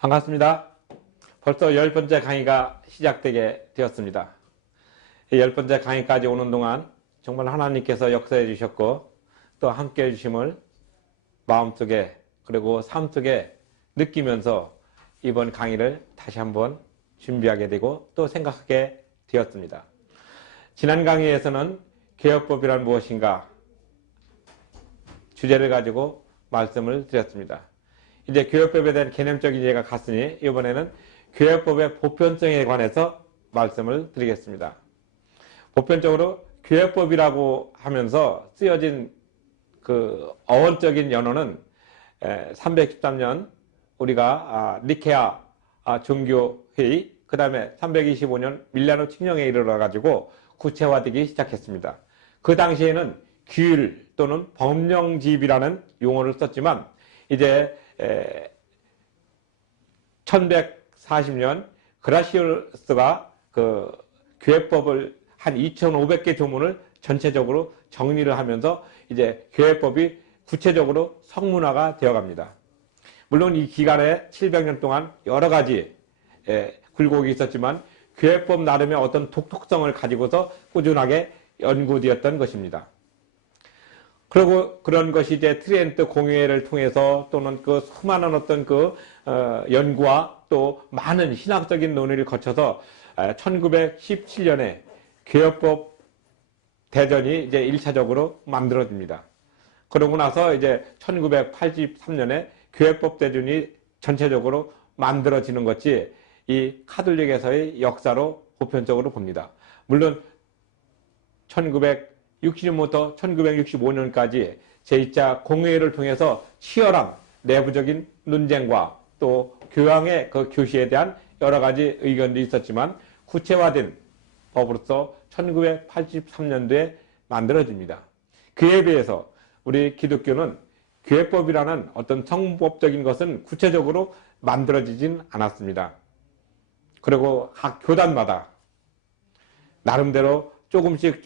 반갑습니다. 벌써 10번째 강의가 시작되게 되었습니다. 이 10번째 강의까지 오는 동안 정말 하나님께서 역사해 주셨고 또 함께 해주심을 마음속에 그리고 삶 속에 느끼면서 이번 강의를 다시 한번 준비하게 되고 또 생각하게 되었습니다. 지난 강의에서는 개혁법이란 무엇인가 주제를 가지고 말씀을 드렸습니다. 이제 개혁법에 대한 개념적인 이해가 갔으니 이번에는 개혁법의 보편성에 관해서 말씀을 드리겠습니다. 보편적으로 개혁법이라고 하면서 쓰여진 그 어원적인 연어는 313년 우리가 니케아 종교회의, 그 다음에 325년 밀라노 칙령에 이르러 가지고 구체화되기 시작했습니다. 그 당시에는 규율 또는 법령집이라는 용어를 썼지만 이제 1140년 그라시오스가 그 교회법을 한 2500개 조문을 전체적으로 정리를 하면서 이제 교회법이 구체적으로 성문화가 되어갑니다. 물론 이 기간에 700년 동안 여러 가지 굴곡이 있었지만 교회법 나름의 어떤 독특성을 가지고서 꾸준하게 연구되었던 것입니다. 그리고 그런 것이 이제 트리엔트 공회를 통해서 또는 그 수많은 어떤 연구와 또 많은 신학적인 논의를 거쳐서 1917년에 개혁법 대전이 이제 1차적으로 만들어집니다. 그러고 나서 이제 1983년에 교회법 대전이 전체적으로 만들어지는 것이 이 카톨릭에서의 역사로 보편적으로 봅니다. 물론 1960년부터 1965년까지 제2차 공회를 통해서 치열한 내부적인 논쟁과 또 교황의 그 교시에 대한 여러 가지 의견도 있었지만 구체화된 법으로서 1983년도에 만들어집니다. 그에 비해서 우리 기독교는 교회법이라는 어떤 성법적인 것은 구체적으로 만들어지진 않았습니다. 그리고 각 교단마다 나름대로 조금씩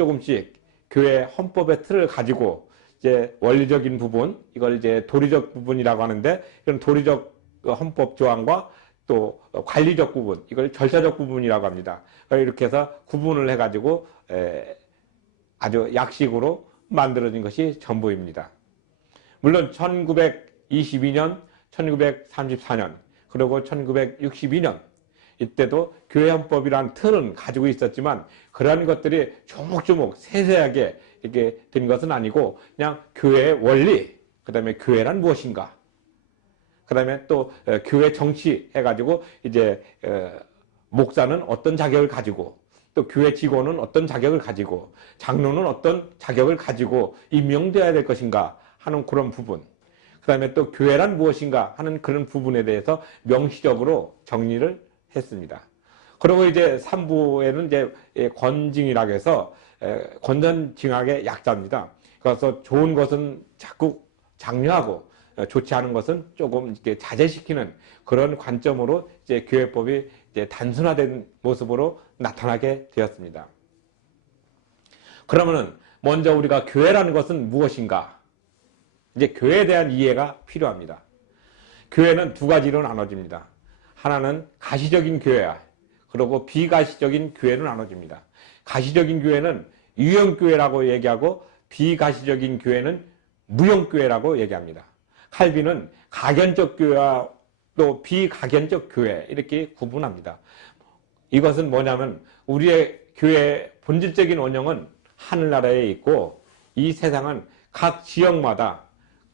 교회 헌법의 틀을 가지고 이제 원리적인 부분, 이걸 이제 도리적 부분이라고 하는데 이런 도리적 헌법 조항과 또 관리적 부분, 이걸 절차적 부분이라고 합니다. 이렇게 해서 구분을 해가지고 아주 약식으로 만들어진 것이 전부입니다. 물론 1922년, 1934년, 그리고 1962년 이때도 교회헌법이라는 틀은 가지고 있었지만 그런 것들이 조목조목 세세하게 이렇게 된 것은 아니고 그냥 교회의 원리, 그 다음에 교회란 무엇인가, 그 다음에 또 교회 정치 해가지고 이제 목사는 어떤 자격을 가지고 또 교회 직원은 어떤 자격을 가지고 장로는 어떤 자격을 가지고 임명되어야 될 것인가 하는 그런 부분, 그 다음에 또 교회란 무엇인가 하는 그런 부분에 대해서 명시적으로 정리를 했습니다. 그리고 이제 3부에는 이제 권징이라고 해서 권전징악의 약자입니다. 그래서 좋은 것은 자꾸 장려하고 좋지 않은 것은 조금 이렇게 자제시키는 그런 관점으로 이제 교회법이 이제 단순화된 모습으로 나타나게 되었습니다. 그러면은 먼저 우리가 교회라는 것은 무엇인가? 이제 교회에 대한 이해가 필요합니다. 교회는 두 가지로 나눠집니다. 하나는 가시적인 교회야. 그리고 비가시적인 교회로 나눠집니다. 가시적인 교회는 유형교회라고 얘기하고 비가시적인 교회는 무형교회라고 얘기합니다. 칼빈은 가견적 교회와 또 비가견적 교회 이렇게 구분합니다. 이것은 뭐냐면 우리의 교회의 본질적인 원형은 하늘나라에 있고 이 세상은 각 지역마다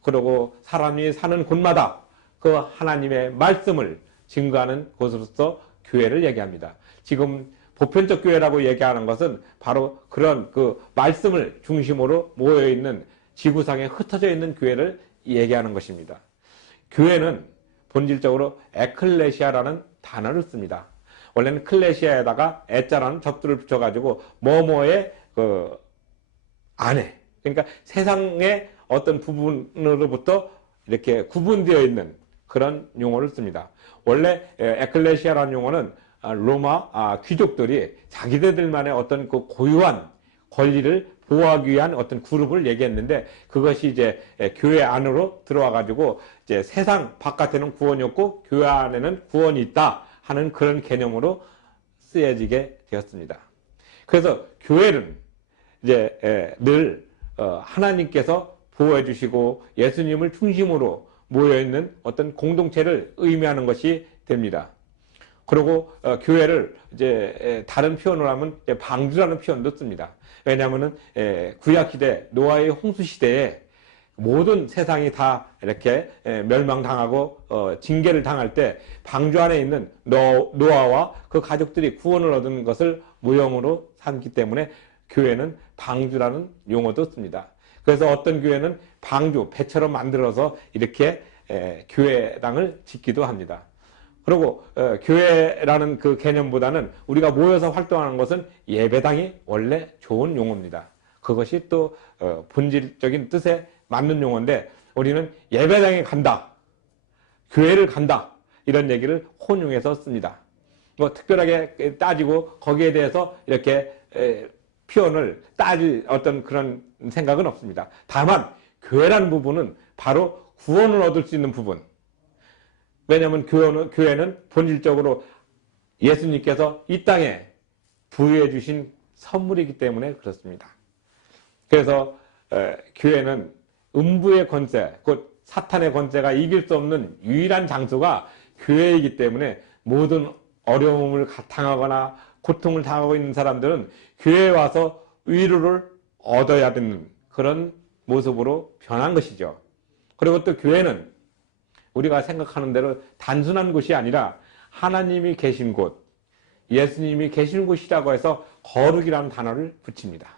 그리고 사람이 사는 곳마다 그 하나님의 말씀을 증거하는 곳으로서 교회를 얘기합니다. 지금 보편적 교회라고 얘기하는 것은 바로 그런 그 말씀을 중심으로 모여있는 지구상에 흩어져 있는 교회를 얘기하는 것입니다. 교회는 본질적으로 에클레시아라는 단어를 씁니다. 원래는 클레시아에다가 에자라는 접두를 붙여가지고 뭐뭐의 그 안에, 그러니까 세상의 어떤 부분으로부터 이렇게 구분되어 있는 그런 용어를 씁니다. 원래 에클레시아라는 용어는 로마 귀족들이 자기들만의 어떤 그 고유한 권리를 보호하기 위한 어떤 그룹을 얘기했는데 그것이 이제 교회 안으로 들어와 가지고 이제 세상 바깥에는 구원이 없고 교회 안에는 구원이 있다 하는 그런 개념으로 쓰여지게 되었습니다. 그래서 교회는 이제 늘 하나님께서 보호해 주시고 예수님을 중심으로 모여 있는 어떤 공동체를 의미하는 것이 됩니다. 그리고 교회를 이제 다른 표현을 하면 방주라는 표현도 씁니다. 왜냐하면은 구약 시대 노아의 홍수 시대에 모든 세상이 다 이렇게 멸망당하고 징계를 당할 때 방주 안에 있는 노아와 그 가족들이 구원을 얻은 것을 모형으로 삼기 때문에 교회는 방주라는 용어도 씁니다. 그래서 어떤 교회는 방주, 배처럼 만들어서 이렇게 교회당을 짓기도 합니다. 그리고 교회라는 그 개념보다는 우리가 모여서 활동하는 것은 예배당이 원래 좋은 용어입니다. 그것이 또 본질적인 뜻에 맞는 용어인데 우리는 예배당에 간다, 교회를 간다 이런 얘기를 혼용해서 씁니다. 뭐 특별하게 따지고 거기에 대해서 이렇게 표현을 따질 어떤 그런 생각은 없습니다. 다만 교회라는 부분은 바로 구원을 얻을 수 있는 부분. 왜냐하면 교회는 본질적으로 예수님께서 이 땅에 부여해 주신 선물이기 때문에 그렇습니다. 그래서 교회는 음부의 권세, 곧 사탄의 권세가 이길 수 없는 유일한 장소가 교회이기 때문에 모든 어려움을 당하거나 고통을 당하고 있는 사람들은 교회에 와서 위로를 얻어야 되는 그런 모습으로 변한 것이죠. 그리고 또 교회는 우리가 생각하는 대로 단순한 곳이 아니라 하나님이 계신 곳, 예수님이 계신 곳이라고 해서 거룩이라는 단어를 붙입니다.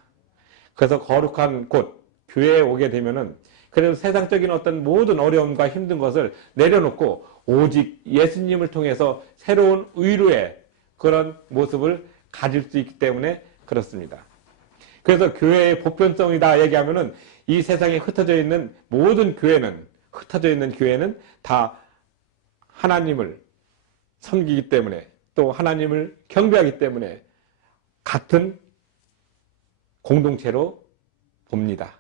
그래서 거룩한 곳, 교회에 오게 되면은 그래도 세상적인 어떤 모든 어려움과 힘든 것을 내려놓고 오직 예수님을 통해서 새로운 의로의 그런 모습을 가질 수 있기 때문에 그렇습니다. 그래서 교회의 보편성이다 얘기하면은 이 세상에 흩어져 있는 모든 교회는 다 하나님을 섬기기 때문에 또 하나님을 경배하기 때문에 같은 공동체로 봅니다.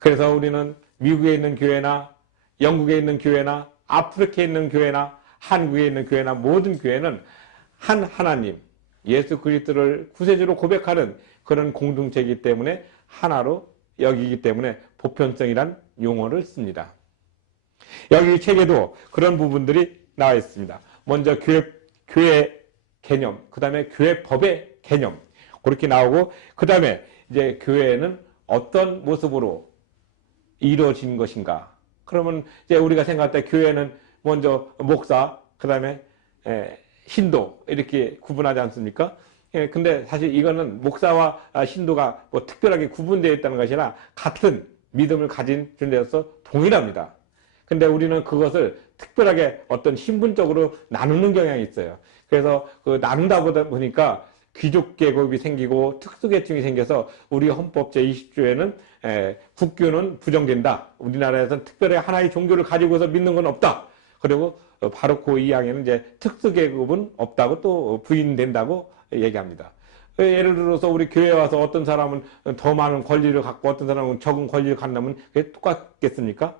그래서 우리는 미국에 있는 교회나 영국에 있는 교회나 아프리카에 있는 교회나 한국에 있는 교회나 모든 교회는 한 하나님, 예수 그리스도를 구세주로 고백하는 그런 공동체이기 때문에 하나로 여기기 때문에 보편성이란 용어를 씁니다. 여기 책에도 그런 부분들이 나와 있습니다. 먼저 교회 개념, 그 다음에 교회법의 개념 그렇게 나오고 그 다음에 이제 교회는 어떤 모습으로 이루어진 것인가. 그러면 이제 우리가 생각할 때 교회는 먼저 목사, 그 다음에 신도 이렇게 구분하지 않습니까? 근데 사실 이거는 목사와 신도가 뭐 특별하게 구분되어 있다는 것이 아니라 같은 믿음을 가진 존재로서 동일합니다. 근데 우리는 그것을 특별하게 어떤 신분적으로 나누는 경향이 있어요. 그래서 그 나눈다 보니까 귀족 계급이 생기고 특수계층이 생겨서 우리 헌법 제20조에는 국교는 부정된다. 우리나라에서는 특별히 하나의 종교를 가지고서 믿는 건 없다. 그리고 바로코 2항에는 이제 특수계급은 없다고 또 부인된다고 얘기합니다. 예를 들어서 우리 교회에 와서 어떤 사람은 더 많은 권리를 갖고 어떤 사람은 적은 권리를 갖는다면 그게 똑같겠습니까?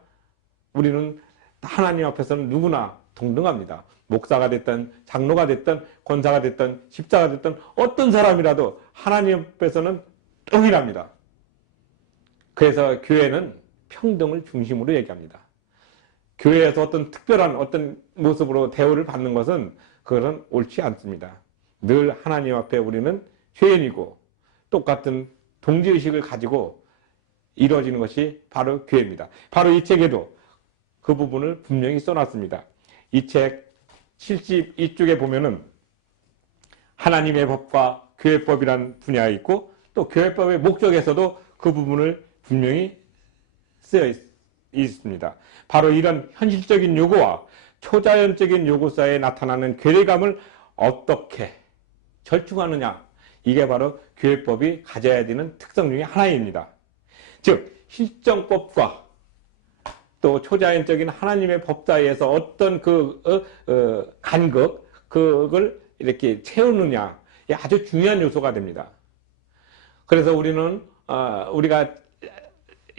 우리는 하나님 앞에서는 누구나 동등합니다. 목사가 됐든 장로가 됐든 권사가 됐든 집사가 됐든 어떤 사람이라도 하나님 앞에서는 동일합니다. 그래서 교회는 평등을 중심으로 얘기합니다. 교회에서 어떤 특별한 어떤 모습으로 대우를 받는 것은 그것은 옳지 않습니다. 늘 하나님 앞에 우리는 죄인이고 똑같은 동지의식을 가지고 이루어지는 것이 바로 교회입니다. 바로 이 책에도 그 부분을 분명히 써놨습니다. 이 책 72쪽에 보면은 하나님의 법과 교회법이라는 분야가 있고 또 교회법의 목적에서도 그 부분을 분명히 쓰여 있습니다. 바로 이런 현실적인 요구와 초자연적인 요구 사이에 나타나는 괴리감을 어떻게 절충하느냐, 이게 바로 교회법이 가져야 되는 특성 중에 하나입니다. 즉 실정법과 또 초자연적인 하나님의 법 사이에서 어떤 간극, 그걸 이렇게 채우느냐, 아주 중요한 요소가 됩니다. 그래서 우리는 우리가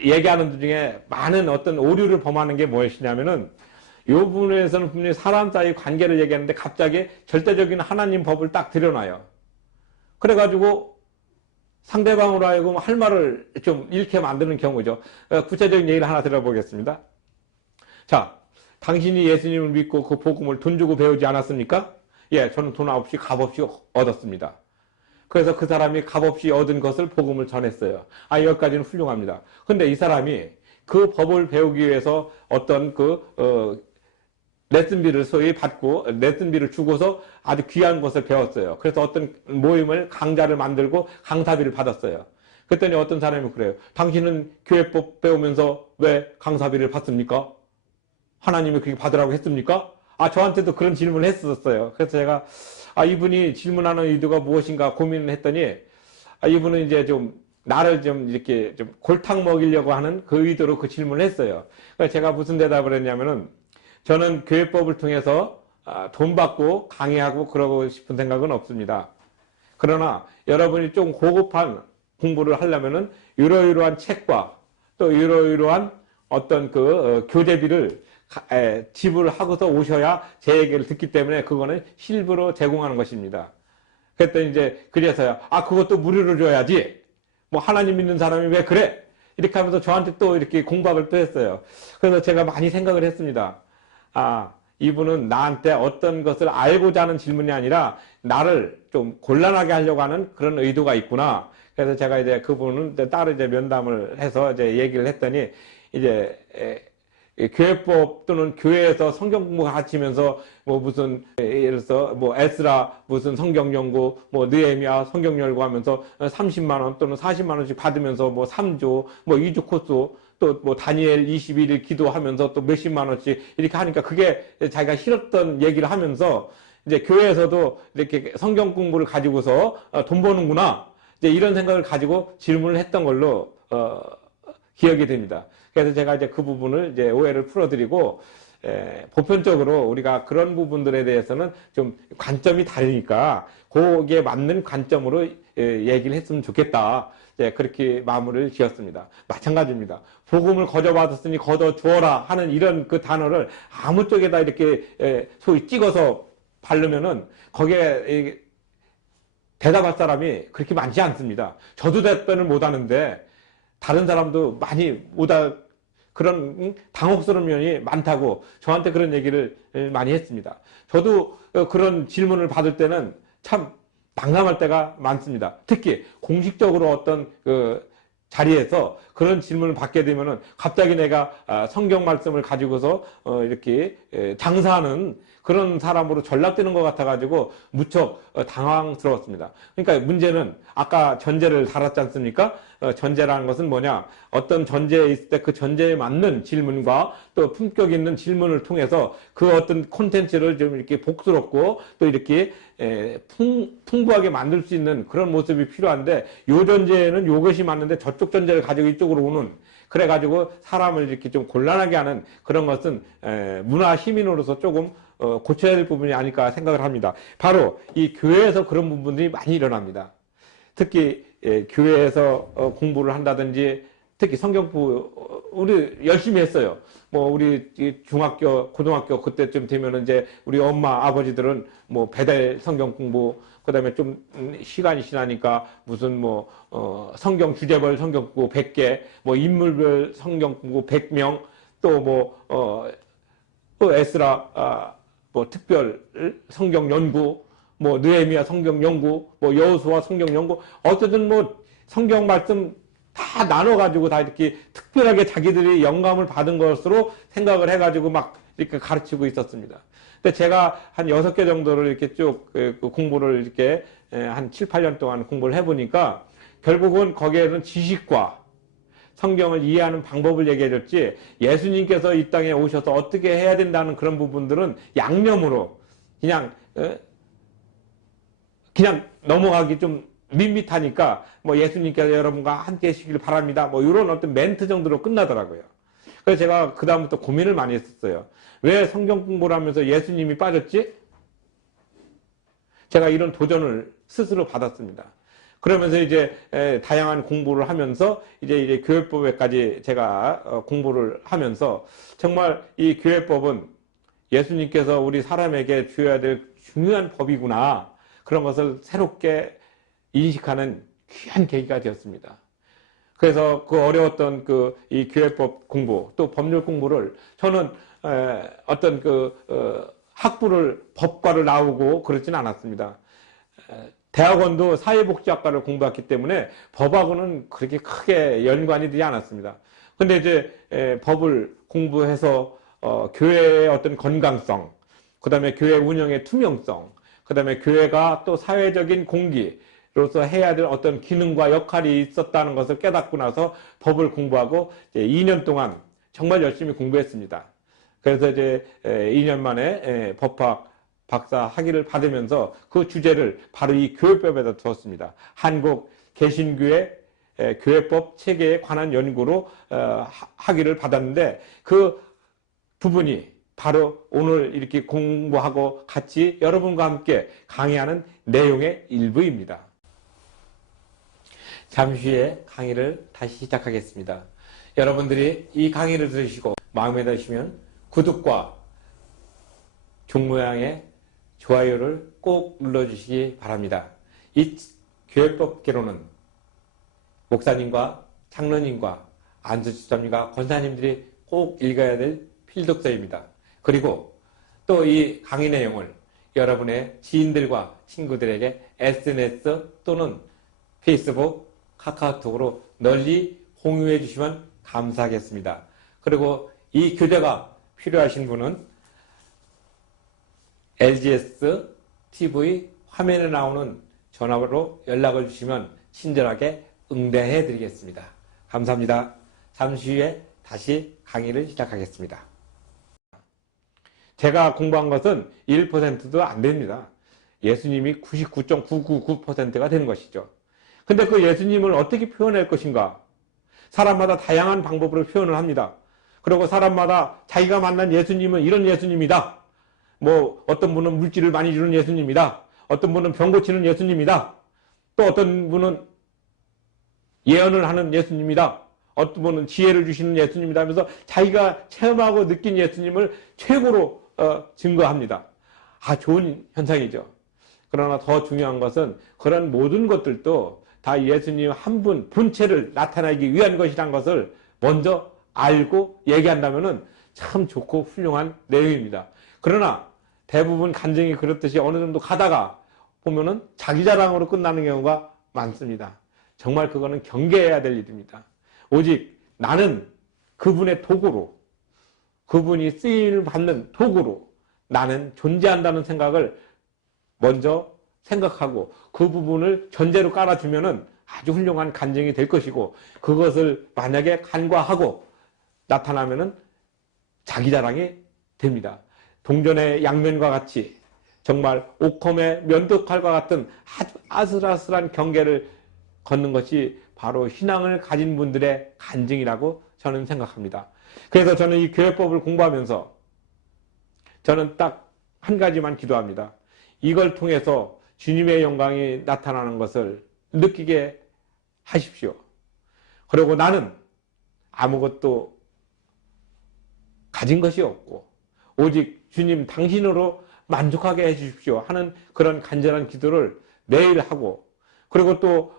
얘기하는 중에 많은 어떤 오류를 범하는 게 무엇이냐면은 이 부분에서는 분명히 사람 사이 관계를 얘기하는데 갑자기 절대적인 하나님 법을 딱 들여놔요. 그래가지고 상대방으로 하여금 할 말을 좀 잃게 만드는 경우죠. 구체적인 얘기를 하나 들어보겠습니다. 자, 당신이 예수님을 믿고 그 복음을 돈 주고 배우지 않았습니까? 예, 저는 돈 없이 값없이 얻었습니다. 그래서 그 사람이 값없이 얻은 것을 복음을 전했어요. 여기까지는 훌륭합니다. 근데 이 사람이 그 법을 배우기 위해서 어떤 레슨비를 소위 받고 레슨비를 주고서 아주 귀한 것을 배웠어요. 그래서 어떤 모임을 강좌를 만들고 강사비를 받았어요. 그랬더니 어떤 사람이 그래요. 당신은 교회법 배우면서 왜 강사비를 받습니까? 하나님이 그렇게 받으라고 했습니까? 저한테도 그런 질문을 했었어요. 그래서 제가 이분이 질문하는 의도가 무엇인가 고민을 했더니 이분은 이제 좀 나를 좀 이렇게 좀 골탕 먹이려고 하는 그 의도로 그 질문을 했어요. 그래서 제가 무슨 대답을 했냐면은 저는 교회법을 통해서 돈 받고 강의하고 그러고 싶은 생각은 없습니다. 그러나 여러분이 좀 고급한 공부를 하려면은 이러이러한 책과 또 이러이러한 어떤 교재비를 지불하고서 오셔야 제 얘기를 듣기 때문에 그거는 실부로 제공하는 것입니다. 그랬더니 이제 그래서요. 그것도 무료로 줘야지. 뭐 하나님 믿는 사람이 왜 그래? 이렇게 하면서 저한테 또 이렇게 공박을 또 했어요. 그래서 제가 많이 생각을 했습니다. 이분은 나한테 어떤 것을 알고자 하는 질문이 아니라 나를 좀 곤란하게 하려고 하는 그런 의도가 있구나. 그래서 제가 이제 그분은 따로 이제 면담을 해서 이제 얘기를 했더니 이제 교회법 또는 교회에서 성경 공부 가르치면서 뭐 무슨 예를 들어서 뭐 에스라 무슨 성경 연구 뭐 느헤미야 성경 연구하면서 30만 원 또는 40만 원씩 받으면서 뭐 3조 뭐 2주 코스 또 뭐 다니엘 21일 기도하면서 또 몇십만 원씩 이렇게 하니까 그게 자기가 싫었던 얘기를 하면서 이제 교회에서도 이렇게 성경 공부를 가지고서 돈 버는구나 이제 이런 생각을 가지고 질문을 했던 걸로 기억이 됩니다. 그래서 제가 이제 그 부분을 이제 오해를 풀어드리고 보편적으로 우리가 그런 부분들에 대해서는 좀 관점이 다르니까 거기에 맞는 관점으로 얘기를 했으면 좋겠다. 그렇게 마무리를 지었습니다. 마찬가지입니다. 복음을 거저받았으니 거둬주어라 하는 이런 그 단어를 아무 쪽에다 이렇게 소위 찍어서 바르면은 거기에 대답할 사람이 그렇게 많지 않습니다. 저도 답변을 못하는데 다른 사람도 많이 그런 당혹스러운 면이 많다고 저한테 그런 얘기를 많이 했습니다. 저도 그런 질문을 받을 때는 참 난감할 때가 많습니다. 특히 공식적으로 어떤 자리에서 그런 질문을 받게 되면은 갑자기 내가 성경 말씀을 가지고서 이렇게 장사하는 그런 사람으로 전락되는 것 같아가지고 무척 당황스러웠습니다. 그러니까 문제는 아까 전제를 달았지 않습니까? 전제라는 것은 뭐냐? 어떤 전제에 있을 때 그 전제에 맞는 질문과 또 품격 있는 질문을 통해서 그 어떤 콘텐츠를 좀 이렇게 복스럽고 또 이렇게 풍부하게 만들 수 있는 그런 모습이 필요한데 요 전제는 요것이 맞는데 저쪽 전제를 가지고 이쪽으로 오는 그래가지고 사람을 이렇게 좀 곤란하게 하는 그런 것은 문화 시민으로서 조금 고쳐야 될 부분이 아닐까 생각을 합니다. 바로 이 교회에서 그런 부분들이 많이 일어납니다. 특히 교회에서 공부를 한다든지 특히 성경부 우리 열심히 했어요. 뭐 우리 중학교, 고등학교 그때쯤 되면 이제 우리 엄마, 아버지들은 뭐 배달 성경 공부 그다음에 좀 시간이 지나니까 무슨 뭐 성경 주제별 성경 공부 100개, 뭐 인물별 성경 공부 100명, 또 뭐 또 에스라 뭐 특별 성경 연구, 뭐 느헤미야 성경 연구, 뭐 여호수아 성경 연구, 어쨌든 뭐 성경 말씀 다 나눠가지고 다 이렇게 특별하게 자기들이 영감을 받은 것으로 생각을 해가지고 막 이렇게 가르치고 있었습니다. 근데 제가 한 6개 정도를 이렇게 쭉 공부를 이렇게 한 7, 8년 동안 공부를 해보니까 결국은 거기에는 지식과 성경을 이해하는 방법을 얘기해줬지 예수님께서 이 땅에 오셔서 어떻게 해야 된다는 그런 부분들은 양념으로 그냥 넘어가기 좀 밋밋하니까 뭐 예수님께서 여러분과 함께 하시길 바랍니다. 뭐 이런 어떤 멘트 정도로 끝나더라고요. 그래서 제가 그 다음부터 고민을 많이 했었어요. 왜 성경 공부를 하면서 예수님이 빠졌지? 제가 이런 도전을 스스로 받았습니다. 그러면서 이제 다양한 공부를 하면서 이제 교회법에까지 제가 공부를 하면서 정말 이 교회법은 예수님께서 우리 사람에게 주어야 될 중요한 법이구나, 그런 것을 새롭게 인식하는 귀한 계기가 되었습니다. 그래서 그 어려웠던 이 교회법 공부, 또 법률 공부를 저는 어떤 학부를, 법과를 나오고 그렇지는 않았습니다. 대학원도 사회복지학과를 공부했기 때문에 법하고는 그렇게 크게 연관이 되지 않았습니다. 근데 이제 법을 공부해서 교회의 어떤 건강성, 그 다음에 교회 운영의 투명성, 그 다음에 교회가 또 사회적인 공기로서 해야 될 어떤 기능과 역할이 있었다는 것을 깨닫고 나서 법을 공부하고 2년 동안 정말 열심히 공부했습니다. 그래서 이제 2년 만에 법학 박사 학위를 받으면서 그 주제를 바로 이 교회법에다 두었습니다. 한국 개신교회 교회법 체계에 관한 연구로 학위를 받았는데, 그 부분이 바로 오늘 이렇게 공부하고 같이 여러분과 함께 강의하는 내용의 일부입니다. 잠시 후에 강의를 다시 시작하겠습니다. 여러분들이 이 강의를 들으시고 마음에 드시면 구독과 종 모양의 좋아요를 꼭 눌러주시기 바랍니다. 이 교회법 개론은 목사님과 장로님과 안수집사님과 권사님들이 꼭 읽어야 될 필독서입니다. 그리고 또 이 강의 내용을 여러분의 지인들과 친구들에게 SNS 또는 페이스북, 카카오톡으로 널리 공유해 주시면 감사하겠습니다. 그리고 이 교재가 필요하신 분은 LGS TV 화면에 나오는 전화로 연락을 주시면 친절하게 응대해 드리겠습니다. 감사합니다. 잠시 후에 다시 강의를 시작하겠습니다. 제가 공부한 것은 1%도 안 됩니다. 예수님이 99.999%가 되는 것이죠. 근데 그 예수님을 어떻게 표현할 것인가? 사람마다 다양한 방법으로 표현을 합니다. 그리고 사람마다 자기가 만난 예수님은 이런 예수님이다. 뭐 어떤 분은 물질을 많이 주는 예수님이다. 어떤 분은 병 고치는 예수님이다. 또 어떤 분은 예언을 하는 예수님이다. 어떤 분은 지혜를 주시는 예수님이다 하면서 자기가 체험하고 느낀 예수님을 최고로 증거합니다. 좋은 현상이죠. 그러나 더 중요한 것은 그런 모든 것들도 다 예수님 한 분 본체를 나타내기 위한 것이란 것을 먼저 알고 얘기한다면 참 좋고 훌륭한 내용입니다. 그러나 대부분 간증이 그렇듯이 어느 정도 가다가 보면은 자기 자랑으로 끝나는 경우가 많습니다. 정말 그거는 경계해야 될 일입니다. 오직 나는 그분의 도구로, 그분이 쓰임을 받는 도구로 나는 존재한다는 생각을 먼저 생각하고 그 부분을 전제로 깔아주면은 아주 훌륭한 간증이 될 것이고, 그것을 만약에 간과하고 나타나면은 자기 자랑이 됩니다. 동전의 양면과 같이 정말 오컴의 면도칼과 같은 아주 아슬아슬한 경계를 걷는 것이 바로 신앙을 가진 분들의 간증이라고 저는 생각합니다. 그래서 저는 이 교회법을 공부하면서 저는 딱 한 가지만 기도합니다. 이걸 통해서 주님의 영광이 나타나는 것을 느끼게 하십시오. 그리고 나는 아무것도 가진 것이 없고 오직 주님 당신으로 만족하게 해주십시오 하는 그런 간절한 기도를 매일 하고, 그리고 또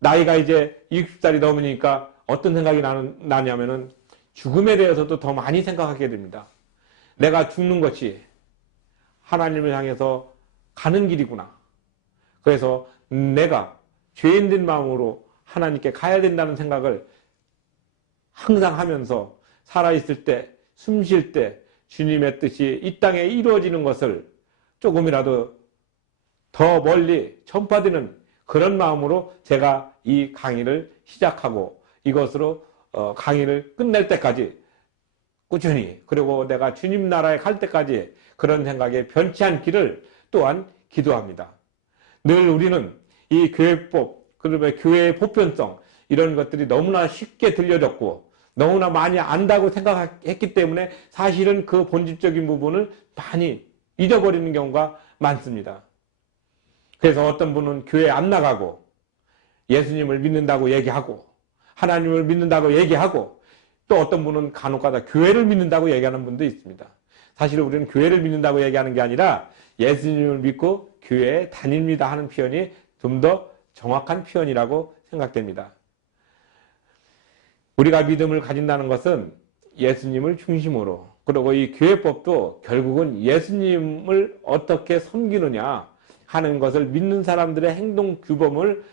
나이가 이제 60살이 넘으니까 어떤 생각이 나냐면은 죽음에 대해서도 더 많이 생각하게 됩니다. 내가 죽는 것이 하나님을 향해서 가는 길이구나. 그래서 내가 죄인된 마음으로 하나님께 가야 된다는 생각을 항상 하면서 살아있을 때, 숨 쉴 때 주님의 뜻이 이 땅에 이루어지는 것을 조금이라도 더 멀리 전파되는 그런 마음으로 제가 이 강의를 시작하고 이것으로 강의를 끝낼 때까지 꾸준히, 그리고 내가 주님 나라에 갈 때까지 그런 생각에 변치 않기를 또한 기도합니다. 늘 우리는 이 교회법, 그러면 교회의 보편성, 이런 것들이 너무나 쉽게 들려졌고 너무나 많이 안다고 생각했기 때문에 사실은 그 본질적인 부분을 많이 잊어버리는 경우가 많습니다. 그래서 어떤 분은 교회 안 나가고 예수님을 믿는다고 얘기하고 하나님을 믿는다고 얘기하고 또 어떤 분은 간혹가다 교회를 믿는다고 얘기하는 분도 있습니다. 사실 우리는 교회를 믿는다고 얘기하는 게 아니라 예수님을 믿고 교회에 다닙니다 하는 표현이 좀 더 정확한 표현이라고 생각됩니다. 우리가 믿음을 가진다는 것은 예수님을 중심으로, 그리고 이 교회법도 결국은 예수님을 어떻게 섬기느냐 하는 것을 믿는 사람들의 행동 규범을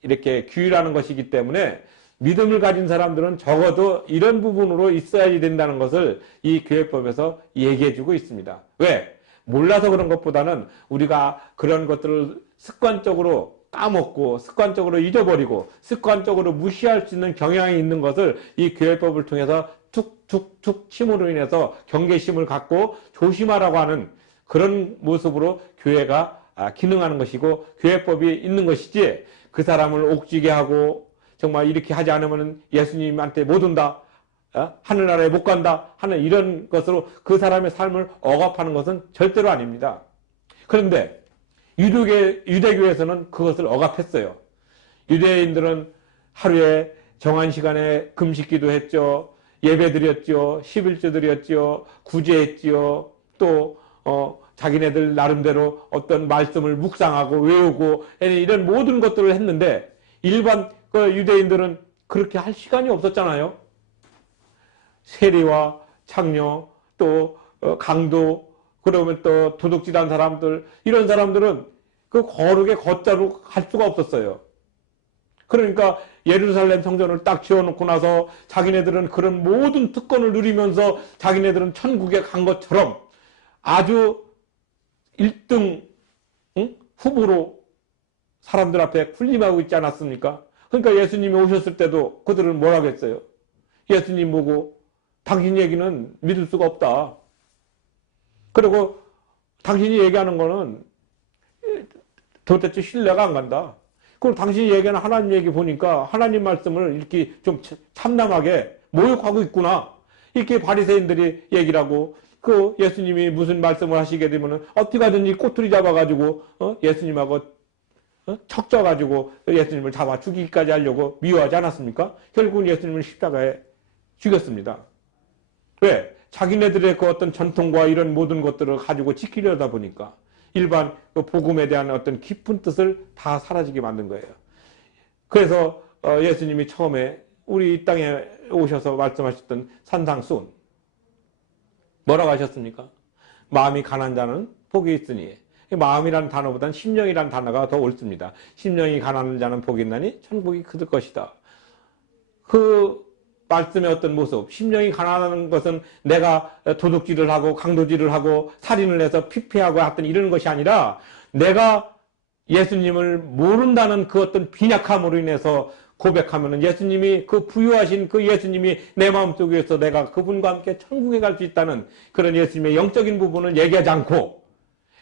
이렇게 규율하는 것이기 때문에 믿음을 가진 사람들은 적어도 이런 부분으로 있어야 된다는 것을 이 교회법에서 얘기해주고 있습니다. 왜? 몰라서 그런 것보다는 우리가 그런 것들을 습관적으로 까먹고 습관적으로 잊어버리고 습관적으로 무시할 수 있는 경향이 있는 것을 이 교회법을 통해서 툭툭툭 침으로 인해서 경계심을 갖고 조심하라고 하는 그런 모습으로 교회가 기능하는 것이고 교회법이 있는 것이지, 그 사람을 옥죄게 하고 정말 이렇게 하지 않으면 예수님한테 못 온다, 하늘나라에 못 간다 하는 이런 것으로 그 사람의 삶을 억압하는 것은 절대로 아닙니다. 그런데 유대교에서는 그것을 억압했어요. 유대인들은 하루에 정한 시간에 금식기도 했죠. 예배 드렸죠. 11조 드렸죠. 구제했죠. 또 자기네들 나름대로 어떤 말씀을 묵상하고 외우고 이런 모든 것들을 했는데 일반 유대인들은 그렇게 할 시간이 없었잖아요. 세리와 창녀 또 강도, 그러면 또 도둑질한 사람들, 이런 사람들은 그 거룩의 걷자로 갈 수가 없었어요. 그러니까 예루살렘 성전을 딱 지어놓고 나서 자기네들은 그런 모든 특권을 누리면서 자기네들은 천국에 간 것처럼 아주 1등 후보로 사람들 앞에 군림하고 있지 않았습니까? 그러니까 예수님이 오셨을 때도 그들은 뭐라고 했어요? 예수님 보고 당신 얘기는 믿을 수가 없다. 그리고 당신이 얘기하는 거는 도대체 신뢰가 안 간다. 그럼 당신이 얘기하는 하나님 얘기 보니까 하나님 말씀을 이렇게 좀 참담하게 모욕하고 있구나. 이렇게 바리새인들이 얘기를 하고, 그 예수님이 무슨 말씀을 하시게 되면은 어떻게 하든지 꼬투리 잡아가지고 예수님하고 척져가지고 예수님을 잡아 죽이기까지 하려고 미워하지 않았습니까? 결국은 예수님을 십자가에 죽였습니다. 왜? 자기네들의 그 어떤 전통과 이런 모든 것들을 가지고 지키려다 보니까 일반 그 복음에 대한 어떤 깊은 뜻을 다 사라지게 만든 거예요. 그래서 예수님이 처음에 우리 이 땅에 오셔서 말씀하셨던 산상수훈 뭐라고 하셨습니까? 마음이 가난한 자는 복이 있으니, 마음이라는 단어보다는 심령이라는 단어가 더 옳습니다. 심령이 가난한 자는 복이 있나니 천국이 그들 것이다. 그 말씀의 어떤 모습, 심령이 가난한 것은 내가 도둑질을 하고 강도질을 하고 살인을 해서 피폐하고 하여튼 이러는 것이 아니라 내가 예수님을 모른다는 그 어떤 빈약함으로 인해서 고백하면은 예수님이 그 부유하신 그 예수님이 내 마음속에서 내가 그분과 함께 천국에 갈 수 있다는 그런 예수님의 영적인 부분을 얘기하지 않고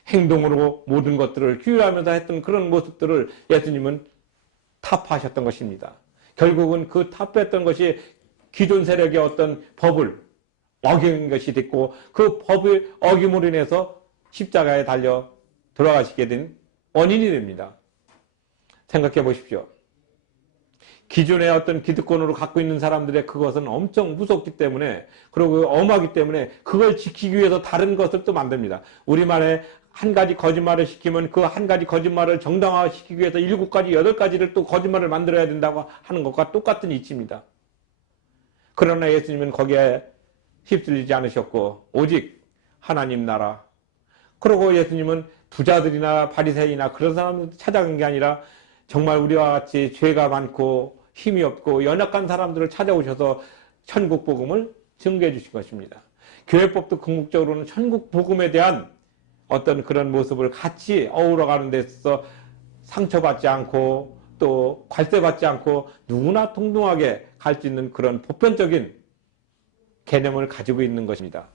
행동으로 모든 것들을 규율하면서 했던 그런 모습들을 예수님은 타파하셨던 것입니다. 결국은 그 타파했던 것이 기존 세력의 어떤 법을 어긴 것이 됐고, 그 법을 어김으로 인해서 십자가에 달려 돌아가시게 된 원인이 됩니다. 생각해 보십시오. 기존의 어떤 기득권으로 갖고 있는 사람들의 그것은 엄청 무섭기 때문에, 그리고 엄하기 때문에 그걸 지키기 위해서 다른 것을 또 만듭니다. 우리만의 한 가지 거짓말을 시키면 그 한 가지 거짓말을 정당화시키기 위해서 7가지, 8가지를 또 거짓말을 만들어야 된다고 하는 것과 똑같은 이치입니다. 그러나 예수님은 거기에 휩쓸리지 않으셨고 오직 하나님 나라, 그리고 예수님은 부자들이나 바리새인이나 그런 사람들 찾아간 게 아니라 정말 우리와 같이 죄가 많고 힘이 없고 연약한 사람들을 찾아오셔서 천국 복음을 증거해 주신 것입니다. 교회법도 궁극적으로는 천국 복음에 대한 어떤 그런 모습을 같이 어우러가는 데 있어서 상처받지 않고 또 괄세받지 않고 누구나 동등하게 갈 수 있는 그런 보편적인 개념을 가지고 있는 것입니다.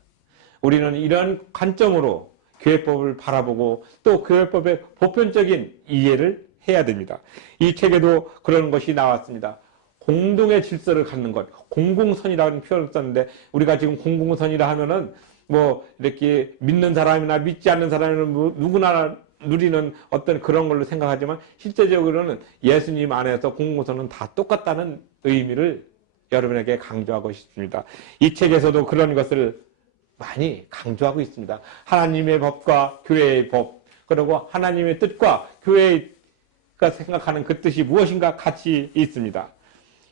우리는 이런 관점으로 교회법을 바라보고 또 교회법의 보편적인 이해를 해야 됩니다. 이 책에도 그런 것이 나왔습니다. 공동의 질서를 갖는 것, 공공선이라는 표현을 썼는데, 우리가 지금 공공선이라 하면은 뭐 이렇게 믿는 사람이나 믿지 않는 사람이나 누구나 누리는 어떤 그런 걸로 생각하지만 실제적으로는 예수님 안에서 공동선은 다 똑같다는 의미를 여러분에게 강조하고 싶습니다. 이 책에서도 그런 것을 많이 강조하고 있습니다. 하나님의 법과 교회의 법, 그리고 하나님의 뜻과 교회가 생각하는 그 뜻이 무엇인가 같이 있습니다.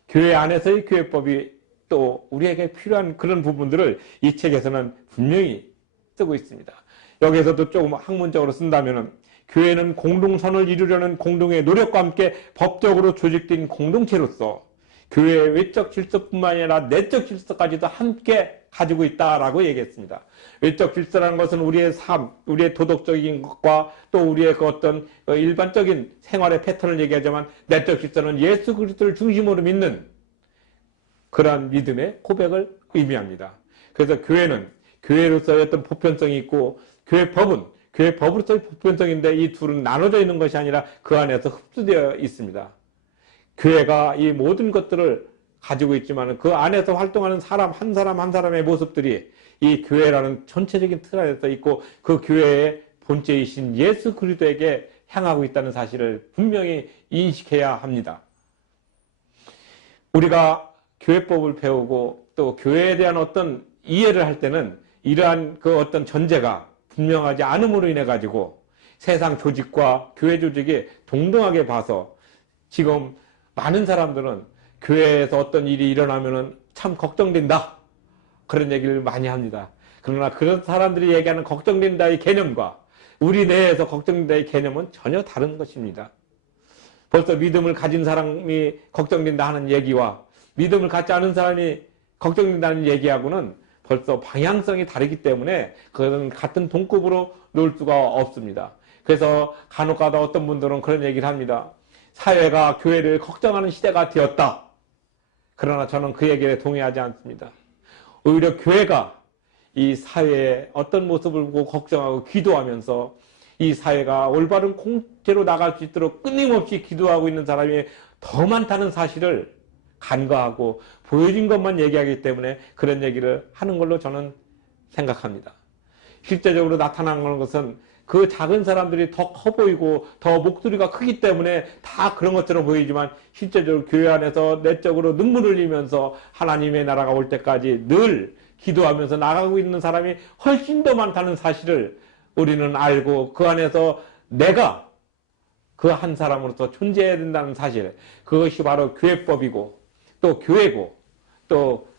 교회 안에서의 교회법이 또 우리에게 필요한 그런 부분들을 이 책에서는 분명히 쓰고 있습니다. 여기에서도 조금 학문적으로 쓴다면은 교회는 공동선을 이루려는 공동의 노력과 함께 법적으로 조직된 공동체로서 교회의 외적 질서뿐만 아니라 내적 질서까지도 함께 가지고 있다라고 얘기했습니다. 외적 질서라는 것은 우리의 삶, 우리의 도덕적인 것과 또 우리의 그 어떤 일반적인 생활의 패턴을 얘기하지만 내적 질서는 예수 그리스도를 중심으로 믿는 그러한 믿음의 고백을 의미합니다. 그래서 교회는 교회로서의 어떤 보편성이 있고 교회 법으로서의 보편성인데 이 둘은 나눠져 있는 것이 아니라 그 안에서 흡수되어 있습니다. 교회가 이 모든 것들을 가지고 있지만 그 안에서 활동하는 사람 한 사람의 모습들이 이 교회라는 전체적인 틀 안에서 있고 그 교회의 본체이신 예수 그리스도에게 향하고 있다는 사실을 분명히 인식해야 합니다. 우리가 교회법을 배우고 또 교회에 대한 어떤 이해를 할 때는 이러한 그 어떤 전제가 분명하지 않음으로 인해 가지고 세상 조직과 교회 조직이 동등하게 봐서 지금 많은 사람들은 교회에서 어떤 일이 일어나면은 참 걱정된다. 그런 얘기를 많이 합니다. 그러나 그런 사람들이 얘기하는 걱정된다의 개념과 우리 내에서 걱정된다의 개념은 전혀 다른 것입니다. 벌써 믿음을 가진 사람이 걱정된다 하는 얘기와 믿음을 갖지 않은 사람이 걱정된다는 얘기하고는 벌써 방향성이 다르기 때문에 그것은 같은 동급으로 놓을 수가 없습니다. 그래서 간혹가다 어떤 분들은 그런 얘기를 합니다. 사회가 교회를 걱정하는 시대가 되었다. 그러나 저는 그 얘기에 동의하지 않습니다. 오히려 교회가 이 사회의 어떤 모습을 보고 걱정하고 기도하면서 이 사회가 올바른 공체로 나갈 수 있도록 끊임없이 기도하고 있는 사람이 더 많다는 사실을 간과하고 보여진 것만 얘기하기 때문에 그런 얘기를 하는 걸로 저는 생각합니다. 실제적으로 나타난 것은 그 작은 사람들이 더 커 보이고 더 목소리가 크기 때문에 다 그런 것처럼 보이지만 실제적으로 교회 안에서 내적으로 눈물을 흘리면서 하나님의 나라가 올 때까지 늘 기도하면서 나가고 있는 사람이 훨씬 더 많다는 사실을 우리는 알고 그 안에서 내가 그 한 사람으로서 존재해야 된다는 사실, 그것이 바로 교회법이고 또 교회고 또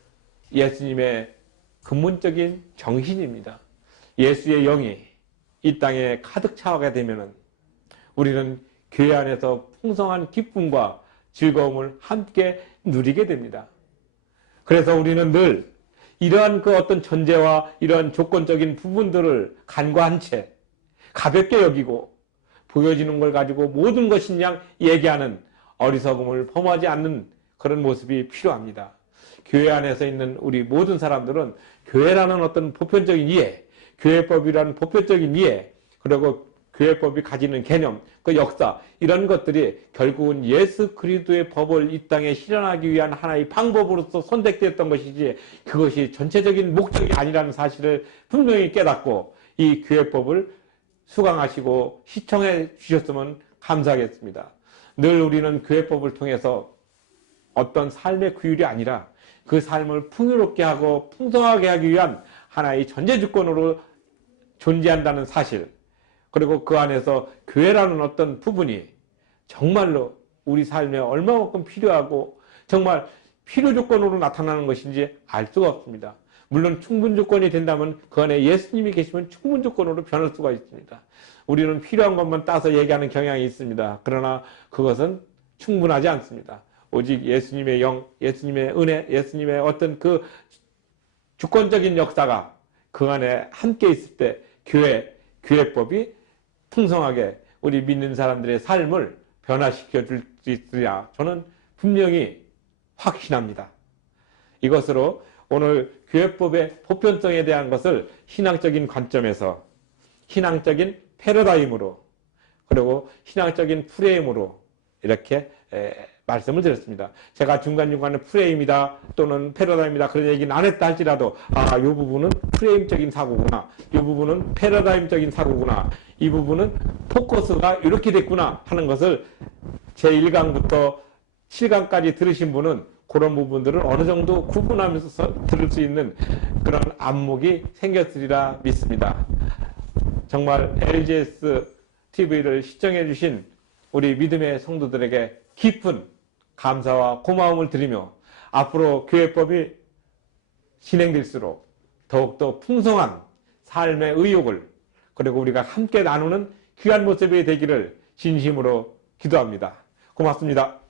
예수님의 근본적인 정신입니다. 예수의 영이 이 땅에 가득 차게 되면은 우리는 교회 안에서 풍성한 기쁨과 즐거움을 함께 누리게 됩니다. 그래서 우리는 늘 이러한 그 어떤 전제와 이러한 조건적인 부분들을 간과한 채 가볍게 여기고 보여지는 걸 가지고 모든 것인 양 얘기하는 어리석음을 범하지 않는 그런 모습이 필요합니다. 교회 안에서 있는 우리 모든 사람들은 교회라는 어떤 보편적인 이해, 교회법이라는 보편적인 이해, 그리고 교회법이 가지는 개념, 그 역사, 이런 것들이 결국은 예수 그리스도의 법을 이 땅에 실현하기 위한 하나의 방법으로서 선택되었던 것이지 그것이 전체적인 목적이 아니라는 사실을 분명히 깨닫고 이 교회법을 수강하시고 시청해 주셨으면 감사하겠습니다. 늘 우리는 교회법을 통해서 어떤 삶의 규율이 아니라 그 삶을 풍요롭게 하고 풍성하게 하기 위한 하나의 전제조건으로 존재한다는 사실, 그리고 그 안에서 교회라는 어떤 부분이 정말로 우리 삶에 얼마만큼 필요하고 정말 필요조건으로 나타나는 것인지 알 수가 없습니다. 물론 충분조건이 된다면 그 안에 예수님이 계시면 충분조건으로 변할 수가 있습니다. 우리는 필요한 것만 따서 얘기하는 경향이 있습니다. 그러나 그것은 충분하지 않습니다. 오직 예수님의 영, 예수님의 은혜, 예수님의 어떤 그 주권적인 역사가 그 안에 함께 있을 때 교회법이 풍성하게 우리 믿는 사람들의 삶을 변화시켜 줄 수 있으리라 저는 분명히 확신합니다. 이것으로 오늘 교회법의 보편성에 대한 것을 신앙적인 관점에서 신앙적인 패러다임으로 그리고 신앙적인 프레임으로 이렇게 말씀을 드렸습니다. 제가 중간중간에 프레임이다 또는 패러다임이다 그런 얘기는 안 했다 할지라도 이 부분은 프레임적인 사고구나, 이 부분은 패러다임적인 사고구나, 이 부분은 포커스가 이렇게 됐구나 하는 것을 제1강부터 7강까지 들으신 분은 그런 부분들을 어느 정도 구분하면서 들을 수 있는 그런 안목이 생겼으리라 믿습니다. 정말 LGS TV를 시청해 주신 우리 믿음의 성도들에게 깊은 감사와 고마움을 드리며 앞으로 교회법이 진행될수록 더욱더 풍성한 삶의 의욕을 그리고 우리가 함께 나누는 귀한 모습이 되기를 진심으로 기도합니다. 고맙습니다.